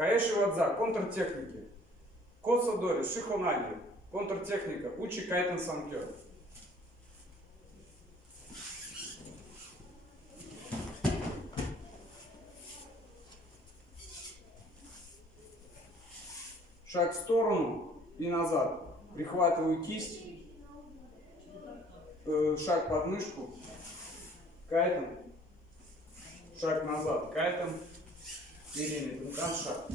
Каэши вадза, контртехники. Косодори, шихонаги, контртехника, учи кайтен санкё. Шаг в сторону и назад. Прихватываю кисть. Шаг под мышку. Кайтен. Шаг назад. Кайтен. Периметр. Шаг.